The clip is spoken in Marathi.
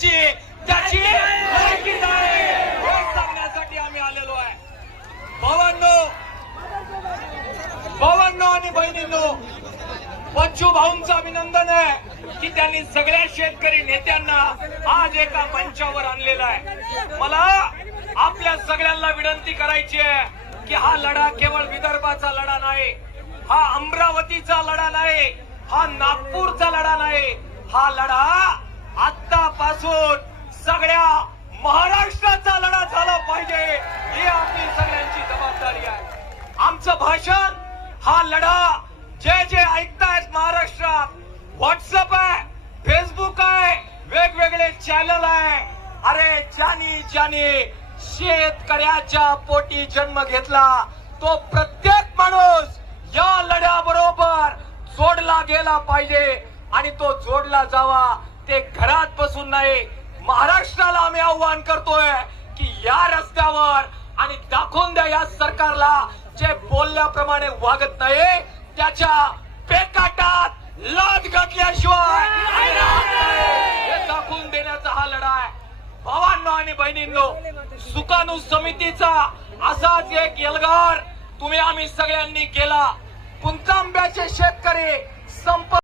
त्याची त्याची आहे सांगण्यासाठी आम्ही आलेलो आहे. भावांनो भावांनो आणि बहिणींनो बच्चू भाऊंचं अभिनंदन आहे की त्यांनी सगळ्या शेतकरी नेत्यांना आज एका मंचावर आणलेला आहे. मला आपल्या सगळ्यांना विनंती करायची आहे की हा लढा केवळ विदर्भाचा लढा नाही हा अमरावतीचा लढा नाही हा नागपूरचा लढा नाही हा लढा आतापासून सगळ्या महाराष्ट्राचा लढा झाला पाहिजे ही आपली सगळ्यांची जबाबदारी आहे. आमचं भाषण हा लढा जे जे ऐकतायत महाराष्ट्रात व्हॉट्सअप आहे फेसबुक आहे वेगवेगळे चॅनल आहे. अरे ज्यानी ज्यानी शेतकऱ्याच्या पोटी जन्म घेतला तो प्रत्येक माणूस या लढ्याबरोबर जोडला गेला पाहिजे आणि तो जोडला जावा. ते घरात बसून नाही महाराष्ट्राला आम्ही आव्हान करतोय की या रस्त्यावर आणि दाखवून द्या या सरकारला जे बोलल्याप्रमाणे वागत नाही त्याच्या पेकाटात लाद घातल्याशिवाय हे दाखवून देण्याचा हा लढा आहे. भावांनो आणि बहिणींनो सुकाणू समितीचा असाच एक यलगार तुम्ही आम्ही सगळ्यांनी केला. पुंचांब्याचे शेतकरी संप